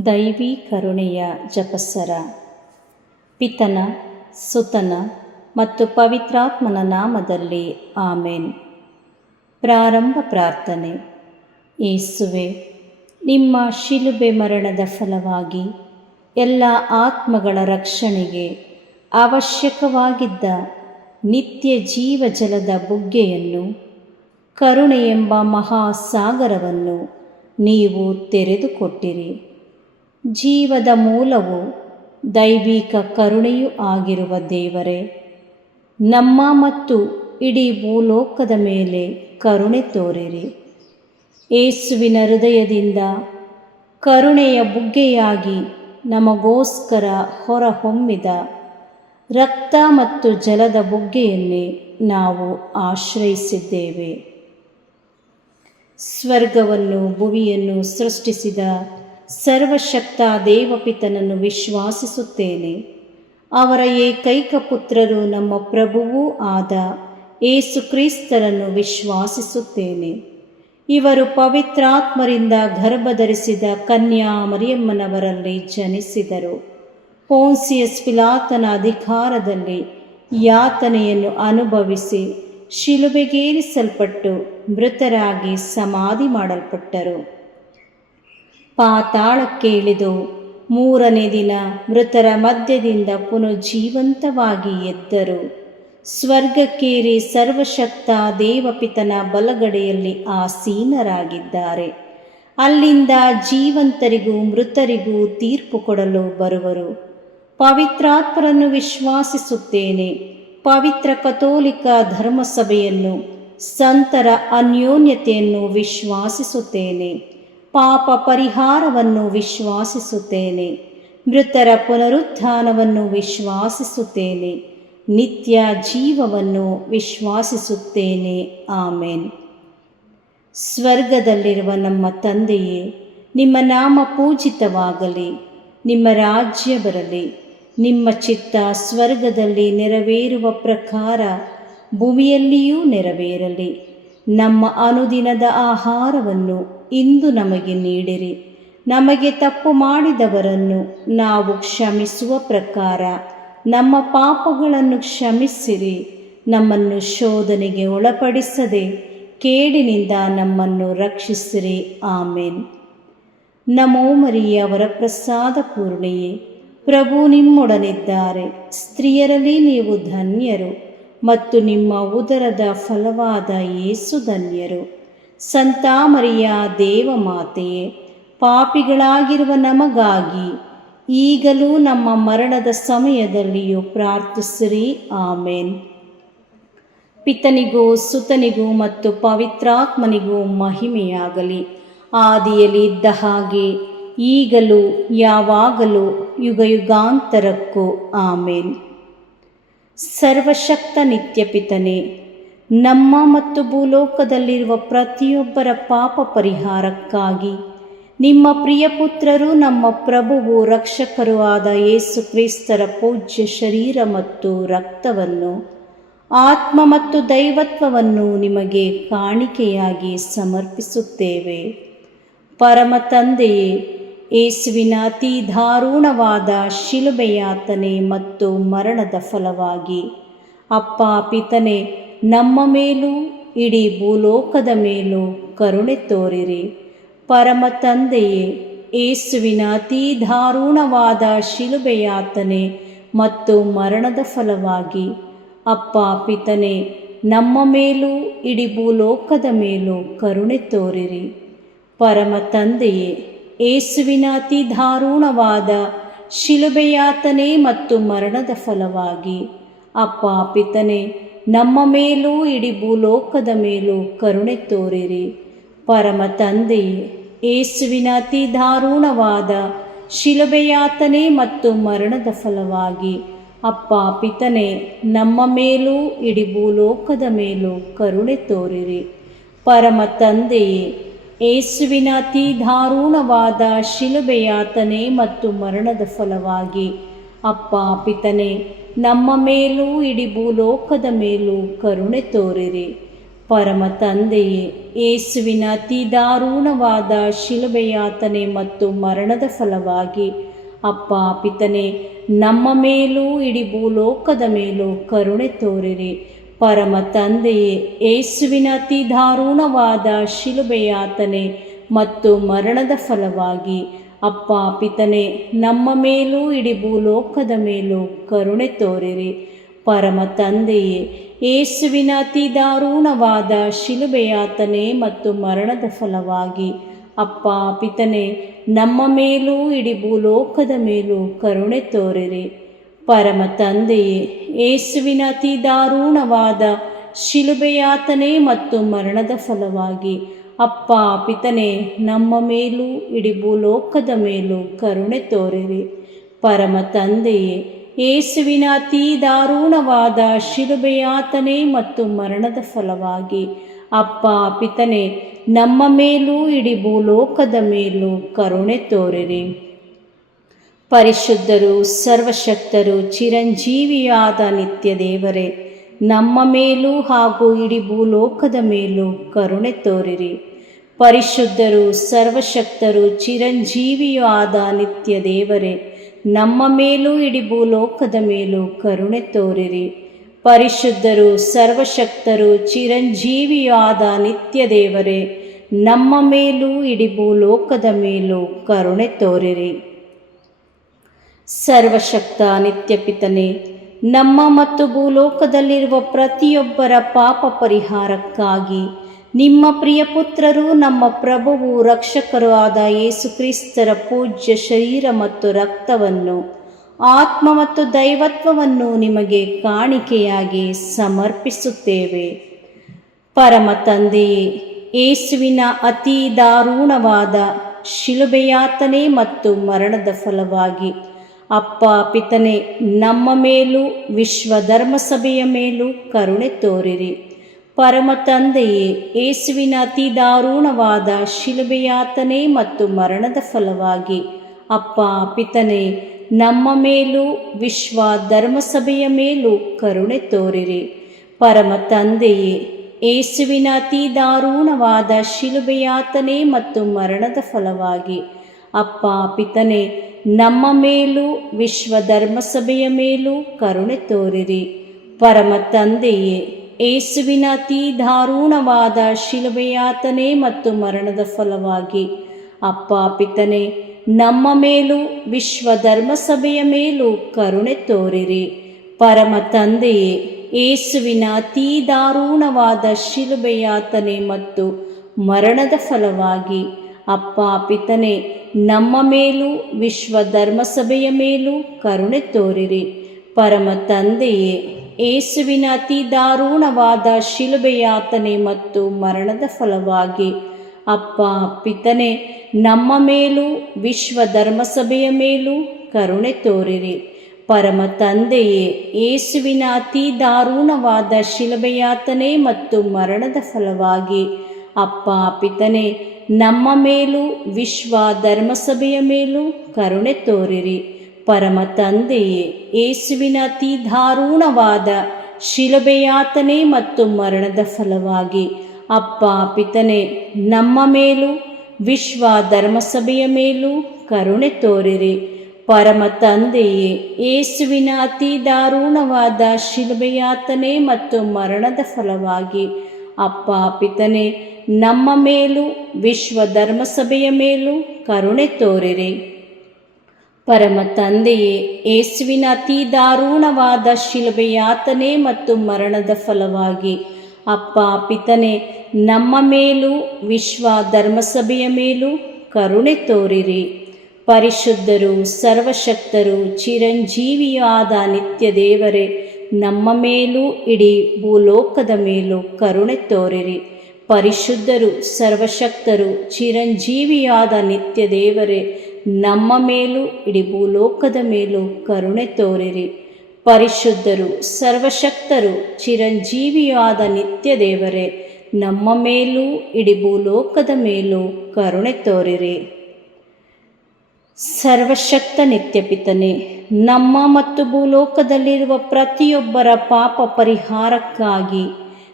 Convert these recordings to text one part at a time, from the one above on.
ದೈವಿ ಕರುಣೆಯ ಜಪಸರ. ಪಿತನ, ಸುತನ ಮತ್ತು ಪವಿತ್ರಾತ್ಮನ ನಾಮದಲ್ಲಿ ಆಮೇನ್. ಪ್ರಾರಂಭ ಪ್ರಾರ್ಥನೆ. ಯೇಸುವೆ, ನಿಮ್ಮ ಶಿಲುಬೆ ಮರಣದ ಫಲವಾಗಿ ಎಲ್ಲ ಆತ್ಮಗಳ ರಕ್ಷಣೆಗೆ ಅವಶ್ಯಕವಾಗಿದ್ದ ನಿತ್ಯ ಜೀವಜಲದ ಬುಗ್ಗೆಯನ್ನು, ಕರುಣೆ ಎಂಬ ಮಹಾಸಾಗರವನ್ನು ನೀವು ತೆರೆದುಕೊಟ್ಟಿರಿ. ಜೀವದ ಮೂಲವೂ ದೈವಿಕ ಕರುಣೆಯೂ ಆಗಿರುವ ದೇವರೇ, ನಮ್ಮ ಮತ್ತು ಇಡೀ ಭೂಲೋಕದ ಮೇಲೆ ಕರುಣೆ ತೋರಿರಿ. ಯೇಸುವಿನ ಹೃದಯದಿಂದ ಕರುಣೆಯ ಬುಗ್ಗೆಯಾಗಿ ನಮಗೋಸ್ಕರ ಹೊರಹೊಮ್ಮಿದ ರಕ್ತ ಮತ್ತು ಜಲದ ಬುಗ್ಗೆಯನ್ನೇ ನಾವು ಆಶ್ರಯಿಸಿದ್ದೇವೆ. ಸ್ವರ್ಗವನ್ನು ಭುವಿಯನ್ನು ಸೃಷ್ಟಿಸಿದ ಸರ್ವಶಕ್ತ ದೇವಪಿತನನ್ನು ವಿಶ್ವಾಸಿಸುತ್ತೇನೆ. ಅವರ ಏಕೈಕ ಪುತ್ರರು ನಮ್ಮ ಪ್ರಭುವೂ ಆದ ಯೇಸು ಕ್ರಿಸ್ತರನ್ನು ವಿಶ್ವಾಸಿಸುತ್ತೇನೆ. ಇವರು ಪವಿತ್ರಾತ್ಮರಿಂದ ಗರ್ಭಧರಿಸಿದ ಕನ್ಯಾ ಮರಿಯಮ್ಮನವರಲ್ಲಿ ಜನಿಸಿದರು. ಪೋನ್ಸಿಯಸ್ ಪಿಲಾತನ ಅಧಿಕಾರದಲ್ಲಿ ಯಾತನೆಯನ್ನು ಅನುಭವಿಸಿ ಶಿಲುಬೆಗೇರಿಸಲ್ಪಟ್ಟು ಮೃತರಾಗಿ ಸಮಾಧಿ ಮಾಡಲ್ಪಟ್ಟರು. ಪಾತಾಳಕ್ಕೆ ಇಳಿದು ಮೂರನೇ ದಿನ ಮೃತರ ಮಧ್ಯದಿಂದ ಪುನಃಜೀವಂತವಾಗಿ ಎದ್ದರು. ಸ್ವರ್ಗಕ್ಕೇರಿ ಸರ್ವಶಕ್ತ ದೇವಪಿತನ ಬಲಗಡೆಯಲ್ಲಿ ಆಸೀನರಾಗಿದ್ದಾರೆ. ಅಲ್ಲಿಂದ ಜೀವಂತರಿಗೂ ಮೃತರಿಗೂ ತೀರ್ಪು ಕೊಡಲು ಬರುವರು. ಪವಿತ್ರಾತ್ಮರನ್ನು ವಿಶ್ವಾಸಿಸುತ್ತೇನೆ. ಪವಿತ್ರ ಕಥೋಲಿಕ ಧರ್ಮಸಭೆಯನ್ನು, ಸಂತರ ಅನ್ಯೋನ್ಯತೆಯನ್ನು ವಿಶ್ವಾಸಿಸುತ್ತೇನೆ. ಪಾಪ ಪರಿಹಾರವನ್ನು ವಿಶ್ವಾಸಿಸುತ್ತೇನೆ. ಮೃತರ ಪುನರುತ್ಥಾನವನ್ನು ವಿಶ್ವಾಸಿಸುತ್ತೇನೆ. ನಿತ್ಯ ಜೀವವನ್ನು ವಿಶ್ವಾಸಿಸುತ್ತೇನೆ. ಆಮೇನ್. ಸ್ವರ್ಗದಲ್ಲಿರುವ ನಮ್ಮ ತಂದೆಯೇ, ನಿಮ್ಮ ನಾಮ ಪೂಜಿತವಾಗಲಿ. ನಿಮ್ಮ ರಾಜ್ಯ ಬರಲಿ. ನಿಮ್ಮ ಚಿತ್ತ ಸ್ವರ್ಗದಲ್ಲಿ ನೆರವೇರುವ ಪ್ರಕಾರ ಭೂಮಿಯಲ್ಲಿಯೂ ನೆರವೇರಲಿ. ನಮ್ಮ ಅನುದಿನದ ಆಹಾರವನ್ನು ಇಂದು ನಮಗೆ ನೀಡಿರಿ. ನಮಗೆ ತಪ್ಪು ಮಾಡಿದವರನ್ನು ನಾವು ಕ್ಷಮಿಸುವ ಪ್ರಕಾರ ನಮ್ಮ ಪಾಪಗಳನ್ನು ಕ್ಷಮಿಸಿರಿ. ನಮ್ಮನ್ನು ಶೋಧನೆಗೆ ಒಳಪಡಿಸದೆ ಕೇಡಿನಿಂದ ನಮ್ಮನ್ನು ರಕ್ಷಿಸಿರಿ. ಆಮೇನ್. ನಮೋ ಮರಿಯೇ, ಅವರ ಪ್ರಸಾದ ಪೂರ್ಣೆಯೇ, ಪ್ರಭು ನಿಮ್ಮೊಡನಿದ್ದಾರೆ. ಸ್ತ್ರೀಯರಲ್ಲಿ ನೀವು ಧನ್ಯರು ಮತ್ತು ನಿಮ್ಮ ಉದರದ ಫಲವಾದ ಯೇಸು ಧನ್ಯರು. ಸಂತ ಮರಿಯ ದೇವಮಾತೆಯೇ, ಪಾಪಿಗಳಾಗಿರುವ ನಮಗಾಗಿ ಈಗಲೂ ನಮ್ಮ ಮರಣದ ಸಮಯದಲ್ಲಿಯೂ ಪ್ರಾರ್ಥಿಸಿರಿ. ಆಮೇನ್. ಪಿತನಿಗೂ ಸುತನಿಗೂ ಮತ್ತು ಪವಿತ್ರಾತ್ಮನಿಗೂ ಮಹಿಮೆಯಾಗಲಿ. ಆದಿಯಲ್ಲಿ ಇದ್ದ ಹಾಗೆ ಈಗಲೂ ಯಾವಾಗಲೂ ಯುಗಯುಗಾಂತರಕ್ಕೂ ಆಮೇನ್. ಸರ್ವಶಕ್ತ ನಿತ್ಯ ಪಿತನೇ, ನಮ್ಮ ಮತ್ತು ಭೂಲೋಕದಲ್ಲಿರುವ ಪ್ರತಿಯೊಬ್ಬರ ಪಾಪ ಪರಿಹಾರಕ್ಕಾಗಿ ನಿಮ್ಮ ಪ್ರಿಯಪುತ್ರರು, ನಮ್ಮ ಪ್ರಭುವು ರಕ್ಷಕರೂ ಆದ ಯೇಸು ಕ್ರಿಸ್ತರ ಪೂಜ್ಯ ಶರೀರ ಮತ್ತು ರಕ್ತವನ್ನು, ಆತ್ಮ ಮತ್ತು ದೈವತ್ವವನ್ನು ನಿಮಗೆ ಕಾಣಿಕೆಯಾಗಿ ಸಮರ್ಪಿಸುತ್ತೇವೆ. ಪರಮ ತಂದೆಯೇ, ಯೇಸುವಿನ ಅತಿ ದಾರುಣವಾದ ಶಿಲುಬೆಯಾತನೆ ಮತ್ತು ಮರಣದ ಫಲವಾಗಿ ಅಪ್ಪ ಪಿತನೇ, ನಮ್ಮ ಮೇಲೂ ಇಡೀ ಭೂಲೋಕದ ಮೇಲೂ ಕರುಣೆ ತೋರಿರಿ. ಪರಮ ತಂದೆಯೇ, ಯೇಸುವಿನ ಅತಿ ದಾರುಣವಾದ ಶಿಲುಬೆಯಾತನೆ ಮತ್ತು ಮರಣದ ಫಲವಾಗಿ ಅಪ್ಪ ಪಿತನೇ, ನಮ್ಮ ಮೇಲೂ ಇಡೀ ಭೂಲೋಕದ ಮೇಲೂ ಕರುಣೆ ತೋರಿರಿ. ಪರಮ ತಂದೆಯೇ, ಯೇಸುವಿನ ಅತಿ ದಾರುಣವಾದ ಶಿಲುಬೆಯಾತನೆ ಮತ್ತು ಮರಣದ ಫಲವಾಗಿ ಅಪ್ಪ ಪಿತನೇ, ನಮ್ಮ ಮೇಲೂ ಇಡೀ ಭೂಲೋಕದ ಮೇಲೂ ಕರುಣೆ ತೋರಿರಿ. ಪರಮ ತಂದೆಯೇ, ಯೇಸುವಿನ ಅತಿ ದಾರುಣವಾದ ಶಿಲುಬೆಯಾತನೆ ಮತ್ತು ಮರಣದ ಫಲವಾಗಿ ಅಪ್ಪ ಪಿತನೇ, ನಮ್ಮ ಮೇಲೂ ಇಡೀ ಭೂಲೋಕದ ಮೇಲೂ ಕರುಣೆ ತೋರಿರಿ. ಪರಮ ತಂದೆಯೇ, ಯೇಸುವಿನ ಅತಿ ದಾರುಣವಾದ ಶಿಲುಬೆಯಾತನೆ ಮತ್ತು ಮರಣದ ಫಲವಾಗಿ ಅಪ್ಪ ಪಿತನೇ, ನಮ್ಮ ಮೇಲೂ ಇಡೀ ಭೂಲೋಕದ ಮೇಲೂ ಕರುಣೆ ತೋರಿರಿ. ಪರಮ ತಂದೆಯೇ, ಯೇಸುವಿನ ಅತಿ ದಾರುಣವಾದ ಶಿಲುಬೆಯಾತನೆ ಮತ್ತು ಮರಣದ ಫಲವಾಗಿ ಅಪ್ಪ ಪಿತನೇ, ನಮ್ಮ ಮೇಲೂ ಇಡೀ ಭೂಲೋಕದ ಮೇಲೂ ಕರುಣೆ ತೋರಿರಿ. ಪರಮ ತಂದೆಯೇ, ಯೇಸುವಿನ ಅತಿ ದಾರುಣವಾದ ಶಿಲುಬೆಯಾತನೆ ಮತ್ತು ಮರಣದ ಫಲವಾಗಿ ಅಪ್ಪ ಪಿತನೇ, ನಮ್ಮ ಮೇಲೂ ಇಡೀ ಭೂಲೋಕದ ಮೇಲೂ ಕರುಣೆ ತೋರಿರಿ. ಪರಮ ತಂದೆಯೇ, ಯೇಸುವಿನ ಅತಿ ದಾರುಣವಾದ ಶಿಲುಬೆಯಾತನೆ ಮತ್ತು ಮರಣದ ಫಲವಾಗಿ ಅಪ್ಪ ಪಿತನೇ, ನಮ್ಮ ಮೇಲೂ ಇಡೀ ಭೂಲೋಕದ ಮೇಲೂ ಕರುಣೆ ತೋರಿರಿ. ಪರಮ ತಂದೆಯೇ, ಯೇಸುವಿನ ಅತಿ ದಾರುಣವಾದ ಶಿಲುಬೆಯಾತನೆ ಮತ್ತು ಮರಣದ ಫಲವಾಗಿ ಅಪ್ಪ ಪಿತನೇ, ನಮ್ಮ ಮೇಲೂ ಇಡೀ ಭೂಲೋಕದ ಮೇಲೂ ಕರುಣೆ ತೋರಿರಿ. ಪರಮ ತಂದೆಯೇ, ಯೇಸುವಿನ ಅತಿ ದಾರುಣವಾದ ಶಿಲುಬೆಯಾತನೆ ಮತ್ತು ಮರಣದ ಫಲವಾಗಿ ಅಪ್ಪ ಪಿತನೇ, ನಮ್ಮ ಮೇಲೂ ಇಡೀ ಭೂಲೋಕದ ಮೇಲೂ ಕರುಣೆ ತೋರಿರಿ. ಪರಿಶುದ್ಧರು, ಸರ್ವಶಕ್ತರು, ಚಿರಂಜೀವಿಯಾದ ನಿತ್ಯ ದೇವರೇ, ನಮ್ಮ ಮೇಲೂ ಹಾಗೂ ಇಡೀ ಭೂಲೋಕದ ಮೇಲೂ ಕರುಣೆ ತೋರಿರಿ. ಪರಿಶುದ್ಧರು, ಸರ್ವಶಕ್ತರು, ಚಿರಂಜೀವಿಯೂ ಆದ ನಿತ್ಯ ದೇವರೇ, ನಮ್ಮ ಮೇಲೂ ಇಡೀ ಭೂಲೋಕದ ಮೇಲೂ ಕರುಣೆ ತೋರಿರಿ. ಪರಿಶುದ್ಧರು, ಸರ್ವಶಕ್ತರು, ಚಿರಂಜೀವಿಯೂ ಆದ ನಿತ್ಯ ದೇವರೇ, ನಮ್ಮ ಮೇಲೂ ಇಡೀ ಭೂಲೋಕದ ಮೇಲೂ ಕರುಣೆ ತೋರಿರಿ. ಸರ್ವಶಕ್ತ ನಿತ್ಯ ಪಿತನೇ, ನಮ್ಮ ಮತ್ತು ಭೂಲೋಕದಲ್ಲಿರುವ ಪ್ರತಿಯೊಬ್ಬರ ಪಾಪ ಪರಿಹಾರಕ್ಕಾಗಿ ನಿಮ್ಮ ಪ್ರಿಯ ಪುತ್ರರು, ನಮ್ಮ ಪ್ರಭುವು ರಕ್ಷಕರೂ ಆದ ಯೇಸು ಕ್ರಿಸ್ತರ ಪೂಜ್ಯ ಶರೀರ ಮತ್ತು ರಕ್ತವನ್ನು, ಆತ್ಮ ಮತ್ತು ದೈವತ್ವವನ್ನು ನಿಮಗೆ ಕಾಣಿಕೆಯಾಗಿ ಸಮರ್ಪಿಸುತ್ತೇವೆ. ಪರಮ ತಂದೆಯೇ, ಯೇಸುವಿನ ಅತಿ ದಾರುಣವಾದ ಶಿಲುಬೆಯಾತನೆ ಮತ್ತು ಮರಣದ ಫಲವಾಗಿ ಅಪ್ಪ ಪಿತನೇ, ನಮ್ಮ ಮೇಲೂ ವಿಶ್ವ ಧರ್ಮಸಭೆಯ ಮೇಲೂ ಕರುಣೆ ತೋರಿರಿ. ಪರಮ ತಂದೆಯೇ, ಯೇಸುವಿನ ಅತಿ ದಾರುಣವಾದ ಶಿಲುಬೆಯಾತನೆ ಮತ್ತು ಮರಣದ ಫಲವಾಗಿ ಅಪ್ಪ ಪಿತನೇ, ನಮ್ಮ ಮೇಲೂ ವಿಶ್ವ ಧರ್ಮಸಭೆಯ ಮೇಲೂ ಕರುಣೆ ತೋರಿರಿ. ಪರಮ ತಂದೆಯೇ, ಯೇಸುವಿನ ಅತಿ ದಾರುಣವಾದ ಶಿಲುಬೆಯಾತನೆ ಮತ್ತು ಮರಣದ ಫಲವಾಗಿ ಅಪ್ಪ ಪಿತನೇ, ನಮ್ಮ ಮೇಲೂ ವಿಶ್ವ ಧರ್ಮಸಭೆಯ ಮೇಲೂ ಕರುಣೆ ತೋರಿರಿ. ಪರಮ ತಂದೆಯೇ, ಯೇಸುವಿನ ಅತಿ ದಾರುಣವಾದ ಶಿಲುಬೆಯಾತನೆ ಮತ್ತು ಮರಣದ ಫಲವಾಗಿ ಅಪ್ಪ ಪಿತನೇ, ನಮ್ಮ ಮೇಲೂ ವಿಶ್ವ ಧರ್ಮಸಭೆಯ ಮೇಲೂ ಕರುಣೆ ತೋರಿರಿ. ಪರಮ ತಂದೆಯೇ, ಯೇಸುವಿನ ಅತಿ ದಾರುಣವಾದ ಶಿಲುಬೆಯಾತನೆ ಮತ್ತು ಮರಣದ ಫಲವಾಗಿ ಅಪ್ಪ ಪಿತನೇ, ನಮ್ಮ ಮೇಲೂ ವಿಶ್ವ ಧರ್ಮಸಭೆಯ ಮೇಲೂ ಕರುಣೆ ತೋರಿರಿ. ಪರಮ ತಂದೆಯೇ, ಯೇಸುವಿನ ಅತಿ ದಾರುಣವಾದ ಶಿಲುಬೆಯಾತನೆ ಮತ್ತು ಮರಣದ ಫಲವಾಗಿ ಅಪ್ಪ ಪಿತನೇ, ನಮ್ಮ ಮೇಲೂ ವಿಶ್ವ ಧರ್ಮಸಭೆಯ ಮೇಲೂ ಕರುಣೆ ತೋರಿರಿ. ಪರಮ ತಂದೆಯೇ, ಯೇಸುವಿನ ಅತಿ ದಾರುಣವಾದ ಶಿಲುಬೆಯಾತನೆ ಮತ್ತು ಮರಣದ ಫಲವಾಗಿ ಅಪ್ಪ ಪಿತನೇ, ನಮ್ಮ ಮೇಲೂ ವಿಶ್ವ ಧರ್ಮಸಭೆಯ ಮೇಲೂ ಕರುಣೆ ತೋರಿರಿ. ಪರಮ ತಂದೆಯೇ, ಯೇಸುವಿನ ಅತಿ ದಾರುಣವಾದ ಶಿಲುಬೆಯಾತನೆ ಮತ್ತು ಮರಣದ ಫಲವಾಗಿ ಅಪ್ಪ ಪಿತನೇ, ನಮ್ಮ ಮೇಲೂ ವಿಶ್ವ ಧರ್ಮಸಭೆಯ ಮೇಲೂ ಕರುಣೆ ತೋರಿರಿ. ಪರಮ ತಂದೆಯೇ, ಯೇಸುವಿನ ಅತಿ ದಾರುಣವಾದ ಶಿಲುಬೆಯಾತನೆ ಮತ್ತು ಮರಣದ ಫಲವಾಗಿ ಅಪ್ಪ ಪಿತನೇ, ನಮ್ಮ ಮೇಲೂ ವಿಶ್ವ ಧರ್ಮಸಭೆಯ ಮೇಲೂ ಕರುಣೆ ತೋರಿರಿ. ಪರಮ ತಂದೆಯೇ, ಯೇಸುವಿನ ಅತಿ ದಾರುಣವಾದ ಶಿಲುಬೆಯಾತನೆ ಮತ್ತು ಮರಣದ ಫಲವಾಗಿ ಅಪ್ಪ ಪಿತನೇ, ನಮ್ಮ ಮೇಲೂ ವಿಶ್ವ ಧರ್ಮಸಭೆಯ ಮೇಲೂ ಕರುಣೆ ತೋರಿರಿ. ಪರಿಶುದ್ಧರು, ಸರ್ವಶಕ್ತರು, ಚಿರಂಜೀವಿಯೂ ಆದ ನಿತ್ಯ ದೇವರೇ, ನಮ್ಮ ಮೇಲೂ ಇಡೀ ಭೂಲೋಕದ ಮೇಲೂ ಕರುಣೆ ತೋರಿರಿ. ಪರಿಶುದ್ಧರು, ಸರ್ವಶಕ್ತರು, ಚಿರಂಜೀವಿಯೂ ಆದ ನಿತ್ಯ ದೇವರೇ, ನಮ್ಮ ಮೇಲೂ ಇಡೀ ಭೂಲೋಕದ ಮೇಲೂ ಕರುಣೆ ತೋರಿರಿ. ಪರಿಶುದ್ಧರು, ಸರ್ವಶಕ್ತರು, ಚಿರಂಜೀವಿಯೂ ಆದ ನಿತ್ಯ ದೇವರೇ, ನಮ್ಮ ಮೇಲೂ ಇಡೀ ಭೂಲೋಕದ ಮೇಲೂ ಕರುಣೆ ತೋರಿರಿ. ಸರ್ವಶಕ್ತ ನಿತ್ಯ ಪಿತನೇ, ನಮ್ಮ ಮತ್ತು ಭೂಲೋಕದಲ್ಲಿರುವ ಪ್ರತಿಯೊಬ್ಬರ ಪಾಪ ಪರಿಹಾರಕ್ಕಾಗಿ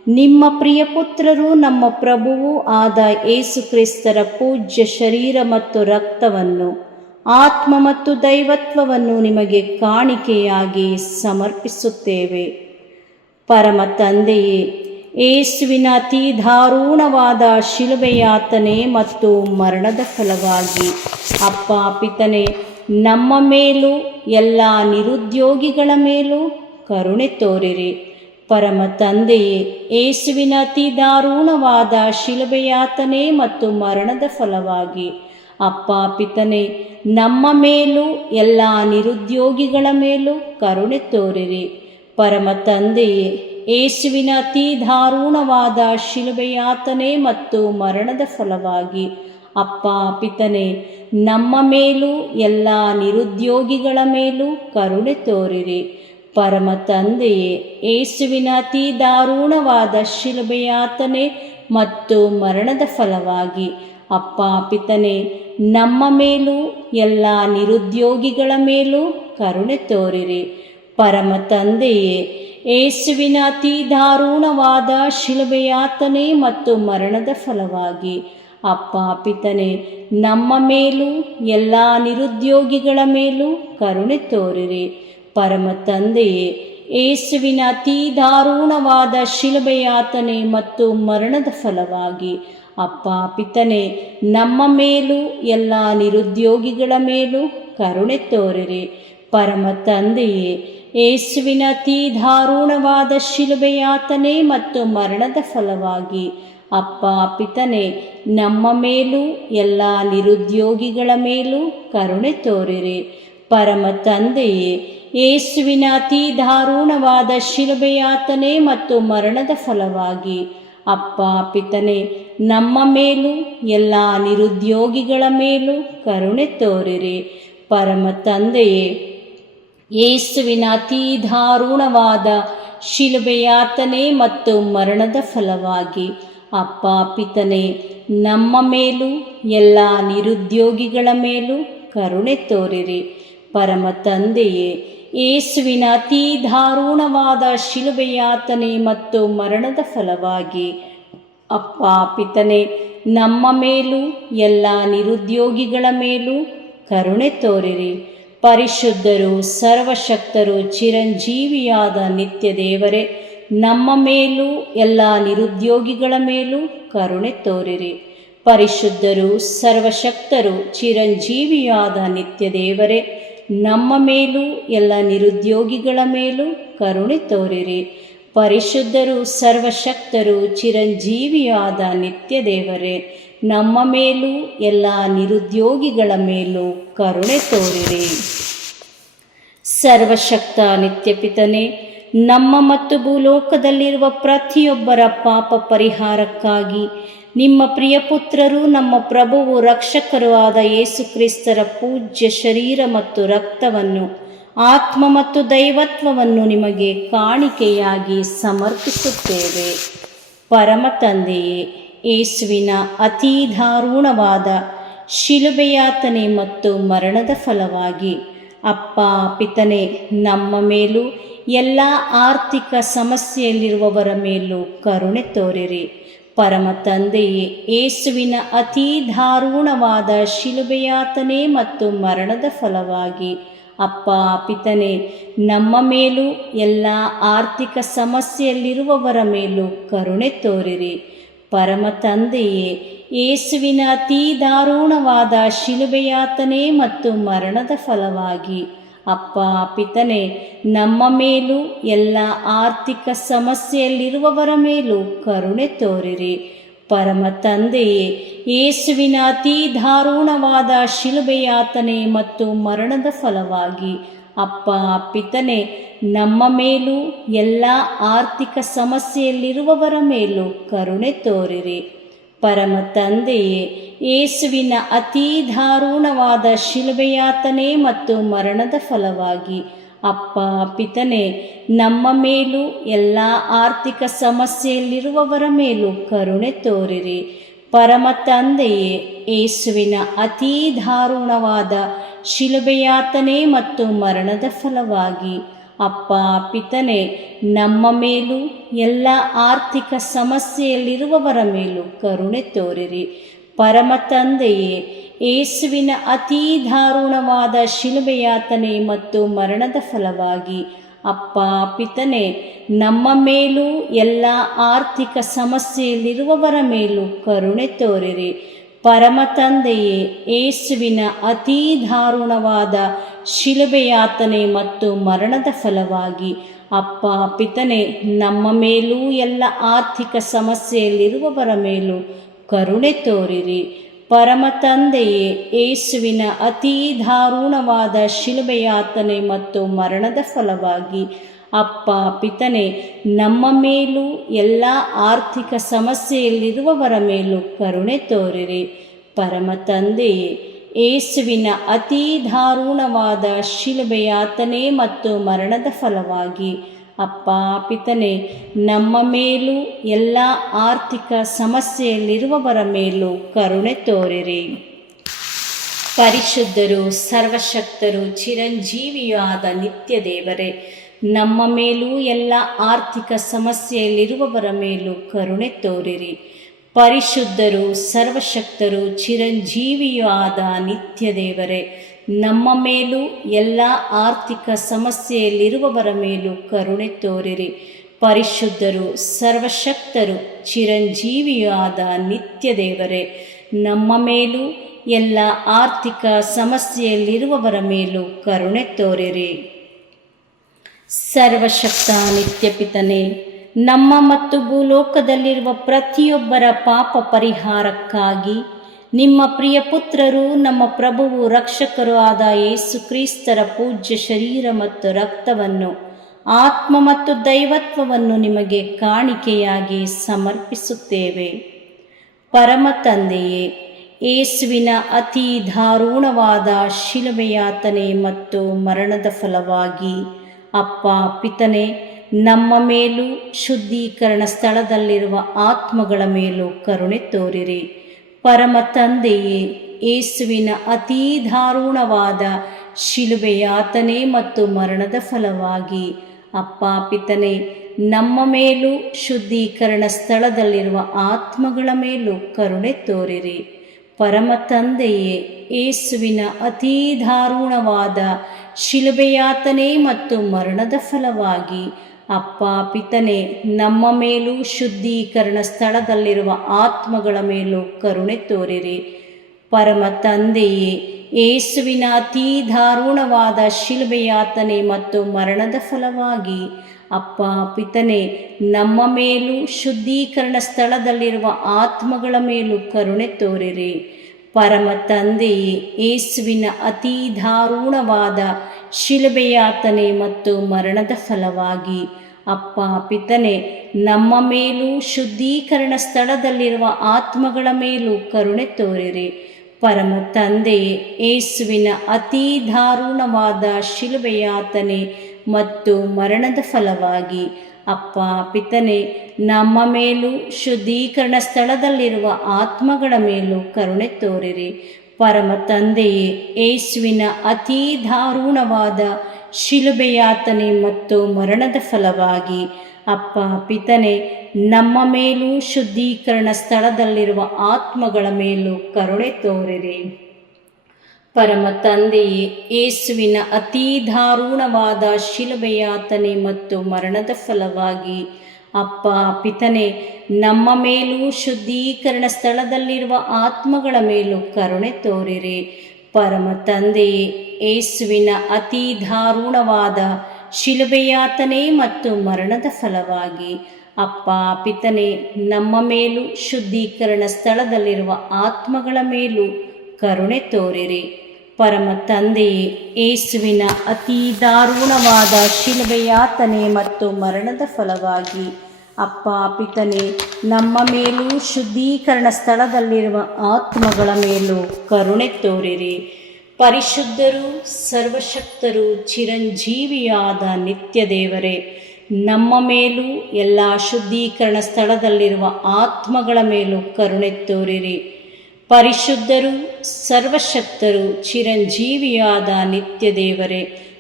ನಿಮ್ಮ ಪ್ರಿಯ ಪುತ್ರರು ನಮ್ಮ ಪ್ರಭುವೂ ಆದ ಯೇಸು ಕ್ರಿಸ್ತರ ಪೂಜ್ಯ ಶರೀರ ಮತ್ತು ರಕ್ತವನ್ನು, ಆತ್ಮ ಮತ್ತು ದೈವತ್ವವನ್ನು ನಿಮಗೆ ಕಾಣಿಕೆಯಾಗಿ ಸಮರ್ಪಿಸುತ್ತೇವೆ. ಪರಮ ತಂದೆಯೇ, ಯೇಸುವಿನ ಅತಿ ದಾರುಣವಾದ ಶಿಲುಬೆಯಾತನೆ ಮತ್ತು ಮರಣದ ಫಲವಾಗಿ ಅಪ್ಪ ಪಿತನೇ, ನಮ್ಮ ಮೇಲೂ ಎಲ್ಲ ನಿರುದ್ಯೋಗಿಗಳ ಮೇಲೂ ಕರುಣೆ ತೋರಿರಿ. ಪರಮ ತಂದೆಯೇ, ಯೇಸುವಿನ ಅತಿ ದಾರುಣವಾದ ಶಿಲುಬೆಯಾತನೆ ಮತ್ತು ಮರಣದ ಫಲವಾಗಿ ಅಪ್ಪ ಪಿತನೇ, ನಮ್ಮ ಮೇಲೂ ಎಲ್ಲ ನಿರುದ್ಯೋಗಿಗಳ ಮೇಲೂ ಕರುಣೆ ತೋರಿರಿ. ಪರಮ ತಂದೆಯೇ, ಯೇಸುವಿನ ಅತಿ ದಾರುಣವಾದ ಶಿಲುಬೆಯಾತನೆ ಮತ್ತು ಮರಣದ ಫಲವಾಗಿ ಅಪ್ಪ ಪಿತನೇ, ನಮ್ಮ ಮೇಲೂ ಎಲ್ಲ ನಿರುದ್ಯೋಗಿಗಳ ಮೇಲೂ ಕರುಣೆ ತೋರಿರಿ. ಪರಮ ತಂದೆಯೇ, ಯೇಸುವಿನ ಅತಿ ದಾರುಣವಾದ ಶಿಲುಬೆಯಾತನೆ ಮತ್ತು ಮರಣದ ಫಲವಾಗಿ ಅಪ್ಪ ಪಿತನೇ, ನಮ್ಮ ಮೇಲೂ ಎಲ್ಲ ನಿರುದ್ಯೋಗಿಗಳ ಮೇಲೂ ಕರುಣೆ ತೋರಿರಿ. ಪರಮ ತಂದೆಯೇ, ಯೇಸುವಿನ ಅತಿ ದಾರುಣವಾದ ಶಿಲುಬೆಯಾತನೆ ಮತ್ತು ಮರಣದ ಫಲವಾಗಿ ಅಪ್ಪ ಪಿತನೇ, ನಮ್ಮ ಮೇಲೂ ಎಲ್ಲ ನಿರುದ್ಯೋಗಿಗಳ ಮೇಲೂ ಕರುಣೆ ತೋರಿರಿ. ಪರಮ ತಂದೆಯೇ, ಯೇಸುವಿನ ಅತಿ ದಾರುಣವಾದ ಶಿಲುಬೆಯಾತನೆ ಮತ್ತು ಮರಣದ ಫಲವಾಗಿ ಅಪ್ಪ ಪಿತನೇ, ನಮ್ಮ ಮೇಲೂ ಎಲ್ಲ ನಿರುದ್ಯೋಗಿಗಳ ಮೇಲೂ ಕರುಣೆ ತೋರಿರಿ. ಪರಮ ತಂದೆಯೇ, ಯೇಸುವಿನ ಅತಿ ದಾರುಣವಾದ ಶಿಲುಬೆಯಾತನೆ ಮತ್ತು ಮರಣದ ಫಲವಾಗಿ ಅಪ್ಪ ಪಿತನೇ, ನಮ್ಮ ಮೇಲೂ ಎಲ್ಲ ನಿರುದ್ಯೋಗಿಗಳ ಮೇಲೂ ಕರುಣೆ ತೋರಿರಿ. ಪರಮ ತಂದೆಯೇ, ಯೇಸುವಿನ ಅತಿ ದಾರುಣವಾದ ಶಿಲುಬೆಯಾತನೆ ಮತ್ತು ಮರಣದ ಫಲವಾಗಿ ಅಪ್ಪ ಪಿತನೇ, ನಮ್ಮ ಮೇಲೂ ಎಲ್ಲ ನಿರುದ್ಯೋಗಿಗಳ ಮೇಲೂ ಕರುಣೆ ತೋರಿರಿ. ಪರಮ ತಂದೆಯೇ, ಯೇಸುವಿನ ಅತಿ ದಾರುಣವಾದ ಶಿಲುಬೆಯಾತನೆ ಮತ್ತು ಮರಣದ ಫಲವಾಗಿ ಅಪ್ಪ ಪಿತನೇ, ನಮ್ಮ ಮೇಲೂ ಎಲ್ಲ ನಿರುದ್ಯೋಗಿಗಳ ಮೇಲೂ ಕರುಣೆ ತೋರಿರಿ. ಪರಮ ತಂದೆಯೇ, ಯೇಸುವಿನ ಅತಿ ದಾರುಣವಾದ ಶಿಲುಬೆಯಾತನೆ ಮತ್ತು ಮರಣದ ಫಲವಾಗಿ ಅಪ್ಪ ಪಿತನೇ, ನಮ್ಮ ಮೇಲೂ ಎಲ್ಲ ನಿರುದ್ಯೋಗಿಗಳ ಮೇಲೂ ಕರುಣೆ ತೋರಿರಿ. ಪರಿಶುದ್ಧರು, ಸರ್ವಶಕ್ತರು, ಚಿರಂಜೀವಿಯಾದ ನಿತ್ಯ ದೇವರೇ, ನಮ್ಮ ಮೇಲೂ ಎಲ್ಲ ನಿರುದ್ಯೋಗಿಗಳ ಮೇಲೂ ಕರುಣೆ ತೋರಿರಿ. ಪರಿಶುದ್ಧರು, ಸರ್ವಶಕ್ತರು, ಚಿರಂಜೀವಿಯಾದ ನಿತ್ಯ ದೇವರೇ, ನಮ್ಮ ಮೇಲೂ ಎಲ್ಲ ನಿರುದ್ಯೋಗಿಗಳ ಮೇಲೂ ಕರುಣೆ ತೋರಿರಿ. ಪರಿಶುದ್ಧರು, ಸರ್ವಶಕ್ತರು, ಚಿರಂಜೀವಿಯಾದ ನಿತ್ಯ ದೇವರೇ, ನಮ್ಮ ಮೇಲೂ ಎಲ್ಲ ನಿರುದ್ಯೋಗಿಗಳ ಮೇಲೂ ಕರುಣೆ ತೋರಿರಿ. ಸರ್ವಶಕ್ತ ನಿತ್ಯಪಿತನೇ, ನಮ್ಮ ಮತ್ತು ಭೂಲೋಕದಲ್ಲಿರುವ ಪ್ರತಿಯೊಬ್ಬರ ಪಾಪ ಪರಿಹಾರಕ್ಕಾಗಿ ನಿಮ್ಮ ಪ್ರಿಯಪುತ್ರರು, ನಮ್ಮ ಪ್ರಭುವು ರಕ್ಷಕರೂ ಆದ ಯೇಸು ಕ್ರಿಸ್ತರ ಪೂಜ್ಯ ಶರೀರ ಮತ್ತು ರಕ್ತವನ್ನು, ಆತ್ಮ ಮತ್ತು ದೈವತ್ವವನ್ನು ನಿಮಗೆ ಕಾಣಿಕೆಯಾಗಿ ಸಮರ್ಪಿಸುತ್ತೇವೆ. ಪರಮ ತಂದೆಯೇ, ಯೇಸುವಿನ ಅತಿ ದಾರುಣವಾದ ಶಿಲುಬೆಯಾತನೆ ಮತ್ತು ಮರಣದ ಫಲವಾಗಿ ಅಪ್ಪ ಪಿತನೇ, ನಮ್ಮ ಮೇಲೂ ಎಲ್ಲ ಆರ್ಥಿಕ ಸಮಸ್ಯೆಯಲ್ಲಿರುವವರ ಮೇಲೂ ಕರುಣೆ ತೋರಿರಿ. ಪರಮ ತಂದೆಯೇ, ಯೇಸುವಿನ ಅತಿ ದಾರುಣವಾದ ಶಿಲುಬೆಯಾತನೆ ಮತ್ತು ಮರಣದ ಫಲವಾಗಿ ಅಪ್ಪ ಪಿತನೇ, ನಮ್ಮ ಮೇಲೂ ಎಲ್ಲ ಆರ್ಥಿಕ ಸಮಸ್ಯೆಯಲ್ಲಿರುವವರ ಮೇಲೂ ಕರುಣೆ ತೋರಿರಿ. ಪರಮ ತಂದೆಯೇ, ಯೇಸುವಿನ ಅತಿ ದಾರುಣವಾದ ಶಿಲುಬೆಯಾತನೆ ಮತ್ತು ಮರಣದ ಫಲವಾಗಿ ಅಪ್ಪ ಪಿತನೇ, ನಮ್ಮ ಮೇಲೂ ಎಲ್ಲ ಆರ್ಥಿಕ ಸಮಸ್ಯೆಯಲ್ಲಿರುವವರ ಮೇಲೂ ಕರುಣೆ ತೋರಿರಿ. ಪರಮ ತಂದೆಯೇ, ಯೇಸುವಿನ ಅತಿ ದಾರುಣವಾದ ಶಿಲುಬೆಯಾತನೆ ಮತ್ತು ಮರಣದ ಫಲವಾಗಿ ಅಪ್ಪ ಪಿತನೇ, ನಮ್ಮ ಮೇಲೂ ಎಲ್ಲ ಆರ್ಥಿಕ ಸಮಸ್ಯೆಯಲ್ಲಿರುವವರ ಮೇಲೂ ಕರುಣೆ ತೋರಿರಿ. ಪರಮ ತಂದೆಯೇ, ಯೇಸುವಿನ ಅತಿ ದಾರುಣವಾದ ಶಿಲುಬೆಯಾತನೆ ಮತ್ತು ಮರಣದ ಫಲವಾಗಿ ಅಪ್ಪ ಪಿತನೇ, ನಮ್ಮ ಮೇಲೂ ಎಲ್ಲ ಆರ್ಥಿಕ ಸಮಸ್ಯೆಯಲ್ಲಿರುವವರ ಮೇಲೂ ಕರುಣೆ ತೋರಿರಿ. ಪರಮ ತಂದೆಯೇ, ಯೇಸುವಿನ ಅತಿ ದಾರುಣವಾದ ಶಿಲುಬೆಯಾತನೆ ಮತ್ತು ಮರಣದ ಫಲವಾಗಿ ಅಪ್ಪ ಪಿತನೇ, ನಮ್ಮ ಮೇಲೂ ಎಲ್ಲ ಆರ್ಥಿಕ ಸಮಸ್ಯೆಯಲ್ಲಿರುವವರ ಮೇಲೂ ಕರುಣೆ ತೋರಿರಿ. ಪರಮ ತಂದೆಯೇ, ಯೇಸುವಿನ ಅತೀ ದಾರುಣವಾದ ಶಿಲುಬೆಯಾತನೆ ಮತ್ತು ಮರಣದ ಫಲವಾಗಿ ಅಪ್ಪ ಪಿತನೇ, ನಮ್ಮ ಮೇಲೂ ಎಲ್ಲ ಆರ್ಥಿಕ ಸಮಸ್ಯೆಯಲ್ಲಿರುವವರ ಮೇಲೂ ಕರುಣೆ ತೋರಿರಿ. ಪರಮ ತಂದೆಯೇ, ಯೇಸುವಿನ ಅತೀ ದಾರುಣವಾದ ಶಿಲುಬೆಯಾತನೆ ಮತ್ತು ಮರಣದ ಫಲವಾಗಿ ಅಪ್ಪ ಪಿತನೇ, ನಮ್ಮ ಮೇಲೂ ಎಲ್ಲ ಆರ್ಥಿಕ ಸಮಸ್ಯೆಯಲ್ಲಿರುವವರ ಮೇಲೂ ಕರುಣೆ ತೋರಿರಿ. ಪರಮ ತಂದೆಯೇ, ಯೇಸುವಿನ ಅತೀ ದಾರುಣವಾದ ಶಿಲುಬೆಯಾತನೆ ಮತ್ತು ಮರಣದ ಫಲವಾಗಿ ಅಪ್ಪ ಪಿತನೇ, ನಮ್ಮ ಮೇಲೂ ಎಲ್ಲ ಆರ್ಥಿಕ ಸಮಸ್ಯೆಯಲ್ಲಿರುವವರ ಮೇಲೂ ಕರುಣೆ ತೋರಿರಿ. ಪರಮ ತಂದೆಯೇ, ಯೇಸುವಿನ ಅತೀ ದಾರುಣವಾದ ಶಿಲುಬೆಯಾತನೆ ಮತ್ತು ಮರಣದ ಫಲವಾಗಿ ಅಪ್ಪ ಪಿತನೇ, ನಮ್ಮ ಮೇಲೂ ಎಲ್ಲ ಆರ್ಥಿಕ ಸಮಸ್ಯೆಯಲ್ಲಿರುವವರ ಮೇಲೂ ಕರುಣೆ ತೋರಿರಿ. ಪರಿಶುದ್ಧರು, ಸರ್ವಶಕ್ತರು, ಚಿರಂಜೀವಿಯೂ ಆದ ನಿತ್ಯ ದೇವರೇ, ನಮ್ಮ ಮೇಲೂ ಎಲ್ಲ ಆರ್ಥಿಕ ಸಮಸ್ಯೆಯಲ್ಲಿರುವವರ ಮೇಲೂ ಕರುಣೆ ತೋರಿರಿ. ಪರಿಶುದ್ಧರು, ಸರ್ವಶಕ್ತರು, ಚಿರಂಜೀವಿಯೂ ಆದ ನಿತ್ಯ ದೇವರೇ, ನಮ್ಮ ಮೇಲೂ ಎಲ್ಲ ಆರ್ಥಿಕ ಸಮಸ್ಯೆಯಲ್ಲಿರುವವರ ಮೇಲೂ ಕರುಣೆ ತೋರಿರಿ. ಪರಿಶುದ್ಧರು, ಸರ್ವಶಕ್ತರು, ಚಿರಂಜೀವಿಯೂ ಆದ ನಿತ್ಯ ದೇವರೇ, ನಮ್ಮ ಮೇಲೂ ಎಲ್ಲ ಆರ್ಥಿಕ ಸಮಸ್ಯೆಯಲ್ಲಿರುವವರ ಮೇಲೂ ಕರುಣೆ ತೋರಿರಿ. ಸರ್ವಶಕ್ತ ನಿತ್ಯ ಪಿತನೇ, ನಮ್ಮ ಮತ್ತು ಭೂಲೋಕದಲ್ಲಿರುವ ಪ್ರತಿಯೊಬ್ಬರ ಪಾಪ ಪರಿಹಾರಕ್ಕಾಗಿ ನಿಮ್ಮ ಪ್ರಿಯ ಪುತ್ರರು, ನಮ್ಮ ಪ್ರಭುವು ರಕ್ಷಕರೂ ಆದ ಯೇಸು ಕ್ರಿಸ್ತರ ಪೂಜ್ಯ ಶರೀರ ಮತ್ತು ರಕ್ತವನ್ನು, ಆತ್ಮ ಮತ್ತು ದೈವತ್ವವನ್ನು ನಿಮಗೆ ಕಾಣಿಕೆಯಾಗಿ ಸಮರ್ಪಿಸುತ್ತೇವೆ. ಪರಮ ತಂದೆಯೇ, ಯೇಸುವಿನ ಅತೀ ದಾರುಣವಾದ ಶಿಲುಬೆಯಾತನೆ ಮತ್ತು ಮರಣದ ಫಲವಾಗಿ ಅಪ್ಪ ಪಿತನೇ, ನಮ್ಮ ಮೇಲೂ ಶುದ್ಧೀಕರಣ ಸ್ಥಳದಲ್ಲಿರುವ ಆತ್ಮಗಳ ಮೇಲೂ ಕರುಣೆ ತೋರಿರಿ. ಪರಮ ತಂದೆಯೇ, ಯೇಸುವಿನ ಅತೀ ದಾರುಣವಾದ ಶಿಲುಬೆಯಾತನೆ ಮತ್ತು ಮರಣದ ಫಲವಾಗಿ ಅಪ್ಪ ಪಿತನೇ, ನಮ್ಮ ಮೇಲೂ ಶುದ್ಧೀಕರಣ ಸ್ಥಳದಲ್ಲಿರುವ ಆತ್ಮಗಳ ಮೇಲೂ ಕರುಣೆ ತೋರಿರಿ. ಪರಮ ತಂದೆಯೇ, ಯೇಸುವಿನ ಅತೀ ದಾರುಣವಾದ ಶಿಲುಬೆಯಾತನೆ ಮತ್ತು ಮರಣದ ಫಲವಾಗಿ ಅಪ್ಪ ಪಿತನೇ, ನಮ್ಮ ಮೇಲೂ ಶುದ್ಧೀಕರಣ ಸ್ಥಳದಲ್ಲಿರುವ ಆತ್ಮಗಳ ಮೇಲೂ ಕರುಣೆ ತೋರಿರಿ. ಪರಮ ತಂದೆಯೇ, ಯೇಸುವಿನ ಅತೀ ದಾರುಣವಾದ ಶಿಲುಬೆಯಾತನೆ ಮತ್ತು ಮರಣದ ಫಲವಾಗಿ ಅಪ್ಪ ಪಿತನೇ, ನಮ್ಮ ಮೇಲೂ ಶುದ್ಧೀಕರಣ ಸ್ಥಳದಲ್ಲಿರುವ ಆತ್ಮಗಳ ಮೇಲೂ ಕರುಣೆ ತೋರಿರಿ. ಪರಮ ತಂದೆಯೇ, ಯೇಸುವಿನ ಅತೀ ದಾರುಣವಾದ ಶಿಲುಬೆಯಾತನೆ ಮತ್ತು ಮರಣದ ಫಲವಾಗಿ ಅಪ್ಪ ಪಿತನೇ, ನಮ್ಮ ಮೇಲೂ ಶುದ್ಧೀಕರಣ ಸ್ಥಳದಲ್ಲಿರುವ ಆತ್ಮಗಳ ಮೇಲೂ ಕರುಣೆ ತೋರಿರಿ. ಪರಮ ತಂದೆಯೇ, ಯೇಸುವಿನ ಅತೀ ದಾರುಣವಾದ ಶಿಲುಬೆಯಾತನೆ ಮತ್ತು ಮರಣದ ಫಲವಾಗಿ ಅಪ್ಪ ಪಿತನೇ, ನಮ್ಮ ಮೇಲೂ ಶುದ್ಧೀಕರಣ ಸ್ಥಳದಲ್ಲಿರುವ ಆತ್ಮಗಳ ಮೇಲೂ ಕರುಣೆ ತೋರಿರಿ. ಪರಮ ತಂದೆಯೇ, ಯೇಸುವಿನ ಅತೀ ದಾರುಣವಾದ ಶಿಲುಬೆಯಾತನೆ ಮತ್ತು ಮರಣದ ಫಲವಾಗಿ ಅಪ್ಪ ಪಿತನೇ, ನಮ್ಮ ಮೇಲೂ ಶುದ್ಧೀಕರಣ ಸ್ಥಳದಲ್ಲಿರುವ ಆತ್ಮಗಳ ಮೇಲೂ ಕರುಣೆ ತೋರಿರಿ. ಪರಮ ತಂದೆಯೇ, ಯೇಸುವಿನ ಅತೀ ದಾರುಣವಾದ ಶಿಲುಬೆಯಾತನೆ ಮತ್ತು ಮರಣದ ಫಲವಾಗಿ ಅಪ್ಪ ಪಿತನೇ, ನಮ್ಮ ಮೇಲೂ ಶುದ್ಧೀಕರಣ ಸ್ಥಳದಲ್ಲಿರುವ ಆತ್ಮಗಳ ಮೇಲೂ ಕರುಣೆ ತೋರಿರಿ. ಪರಮ ತಂದೆಯೇ, ಯೇಸುವಿನ ಅತೀ ದಾರುಣವಾದ ಶಿಲುಬೆಯಾತನೆ ಮತ್ತು ಮರಣದ ಫಲವಾಗಿ ಅಪ್ಪ ಪಿತನೇ, ನಮ್ಮ ಮೇಲೂ ಶುದ್ಧೀಕರಣ ಸ್ಥಳದಲ್ಲಿರುವ ಆತ್ಮಗಳ ಮೇಲೂ ಕರುಣೆ ತೋರಿರಿ. ಪರಮ ತಂದೆಯೇ, ಯೇಸುವಿನ ಅತೀ ದಾರುಣವಾದ ಶಿಲುಬೆಯಾತನೆ ಮತ್ತು ಮರಣದ ಫಲವಾಗಿ ಅಪ್ಪ ಪಿತನೇ, ನಮ್ಮ ಮೇಲೂ ಶುದ್ಧೀಕರಣ ಸ್ಥಳದಲ್ಲಿರುವ ಆತ್ಮಗಳ ಮೇಲೂ ಕರುಣೆ ತೋರಿರಿ. ಪರಿಶುದ್ಧರು, ಸರ್ವಶಕ್ತರು, ಚಿರಂಜೀವಿಯಾದ ನಿತ್ಯ ದೇವರೇ, ನಮ್ಮ ಮೇಲೂ ಎಲ್ಲ ಶುದ್ಧೀಕರಣ ಸ್ಥಳದಲ್ಲಿರುವ ಆತ್ಮಗಳ ಮೇಲೂ ಕರುಣೆ ತೋರಿರಿ. ಪರಿಶುದ್ಧರು, ಸರ್ವಶಕ್ತರು, ಚಿರಂಜೀವಿಯಾದ ನಿತ್ಯ ದೇವರೇ,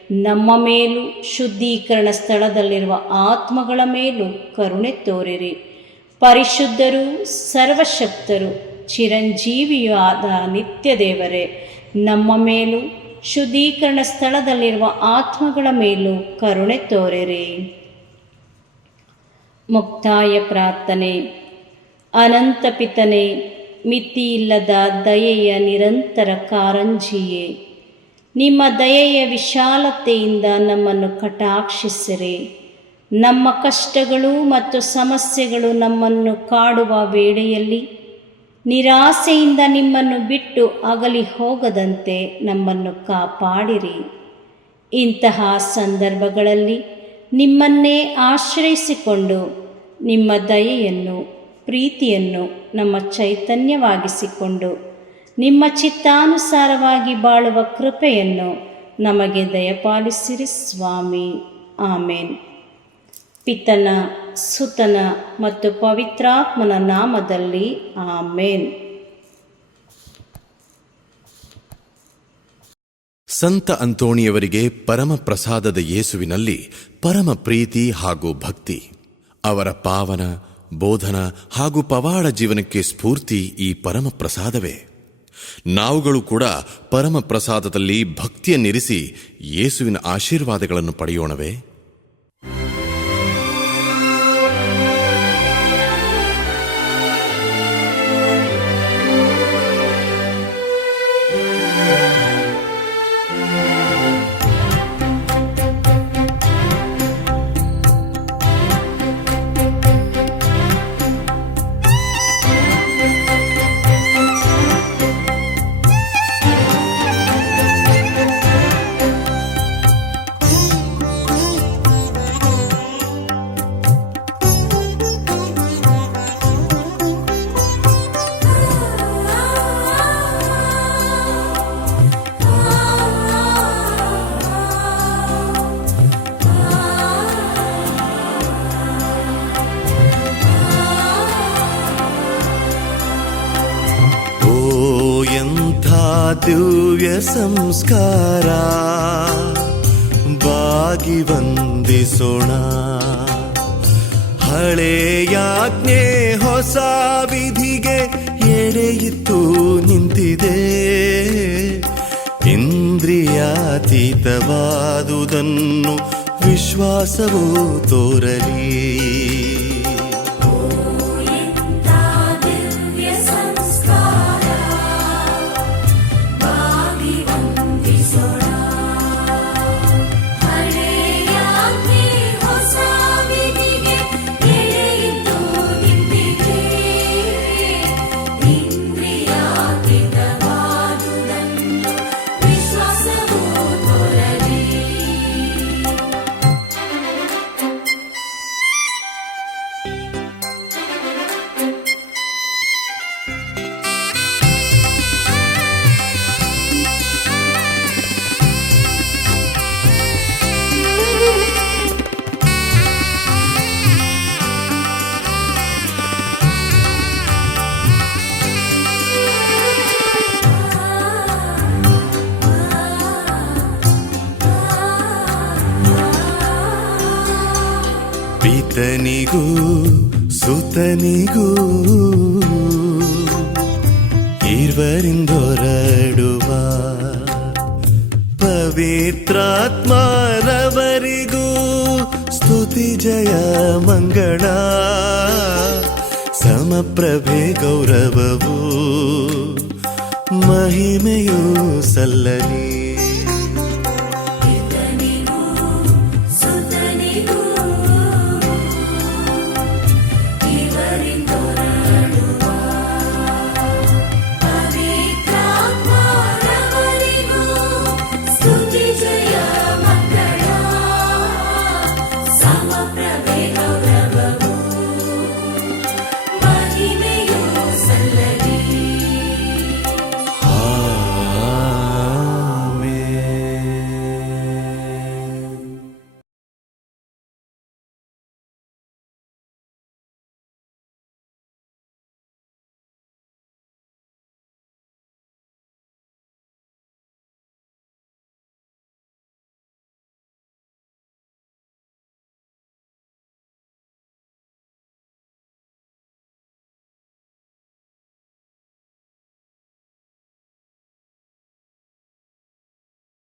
ನಮ್ಮ ಮೇಲೂ ಶುದ್ಧೀಕರಣ ಸ್ಥಳದಲ್ಲಿರುವ ಆತ್ಮಗಳ ಮೇಲೂ ಕರುಣೆ ತೋರಿರಿ. ಪರಿಶುದ್ಧರು, ಸರ್ವಶಕ್ತರು, ಚಿರಂಜೀವಿಯೂ ಆದ ನಿತ್ಯ ದೇವರೇ, ನಮ್ಮ ಮೇಲೂ ಶುದ್ಧೀಕರಣ ಸ್ಥಳದಲ್ಲಿರುವ ಆತ್ಮಗಳ ಮೇಲೂ ಕರುಣೆ ತೋರಿರಿ. ಮುಕ್ತಾಯ ಪ್ರಾರ್ಥನೆ. ಅನಂತ ಪಿತನೇ, ಮಿತಿಯಿಲ್ಲದ ದಯೆಯ ನಿರಂತರ ಕಾರಂಜಿಯೇ, ನಿಮ್ಮ ದಯೆಯ ವಿಶಾಲತೆಯಿಂದ ನಮ್ಮನ್ನು ಕಟಾಕ್ಷಿಸಿರಿ. ನಮ್ಮ ಕಷ್ಟಗಳು ಮತ್ತು ಸಮಸ್ಯೆಗಳು ನಮ್ಮನ್ನು ಕಾಡುವ ವೇಳೆಯಲ್ಲಿ ನಿರಾಸೆಯಿಂದ ನಿಮ್ಮನ್ನು ಬಿಟ್ಟು ಅಗಲಿ ಹೋಗದಂತೆ ನಮ್ಮನ್ನು ಕಾಪಾಡಿರಿ. ಇಂತಹ ಸಂದರ್ಭಗಳಲ್ಲಿ ನಿಮ್ಮನ್ನೇ ಆಶ್ರಯಿಸಿಕೊಂಡು ನಿಮ್ಮ ದಯೆಯನ್ನು, ಪ್ರೀತಿಯನ್ನು ನಮ್ಮ ಚೈತನ್ಯವಾಗಿಸಿಕೊಂಡು ನಿಮ್ಮ ಚಿತ್ತಾನುಸಾರವಾಗಿ ಬಾಳುವ ಕೃಪೆಯನ್ನು ನಮಗೆ ದಯಪಾಲಿಸಿರಿ ಸ್ವಾಮಿ. ಆಮೇನ್. ಪಿತನ, ಸುತನ ಮತ್ತು ಪವಿತ್ರಾತ್ಮನ ನಾಮದಲ್ಲಿ ಆಮೇನ್. ಸಂತ ಅಂತೋಣಿಯವರಿಗೆ ಪರಮ ಪ್ರಸಾದದ ಯೇಸುವಿನಲ್ಲಿ ಪರಮ ಪ್ರೀತಿ ಹಾಗೂ ಭಕ್ತಿ. ಅವರ ಪಾವನ ಬೋಧನ ಹಾಗೂ ಪವಾಡ ಜೀವನಕ್ಕೆ ಸ್ಫೂರ್ತಿ ಈ ಪರಮ ಪ್ರಸಾದವೇ. ನಾವುಗಳು ಕೂಡ ಪರಮ ಪ್ರಸಾದದಲ್ಲಿ ಭಕ್ತಿಯನ್ನಿರಿಸಿ ಯೇಸುವಿನ ಆಶೀರ್ವಾದಗಳನ್ನು ಪಡೆಯೋಣವೇ? ದಿವ್ಯ ಸಂಸ್ಕಾರ ಬಾಗಿ ವಂದಿಸೋಣ. ಹಳೆಯಾಜ್ಞೆ ಹೊಸ ವಿಧಿಗೆ ಎಡೆಯಿತ್ತು ನಿಂತಿದೆ. ಇಂದ್ರಿಯಾತೀತವಾದುದನ್ನು ವಿಶ್ವಾಸವು ತೋರಲಿ. ಪಿತನಿಗೂ ಸುತನಿಗೂ ಇರುವರಿಂದೊರಡುವ ಪವಿತ್ರಾತ್ಮರವರಿಗೂ ಸ್ತುತಿ ಜಯ ಮಂಗಳ. ಸಮಪ್ರಭೆ ಗೌರವವು ಮಹಿಮೆಯೂ ಸಲ್ಲಲಿ.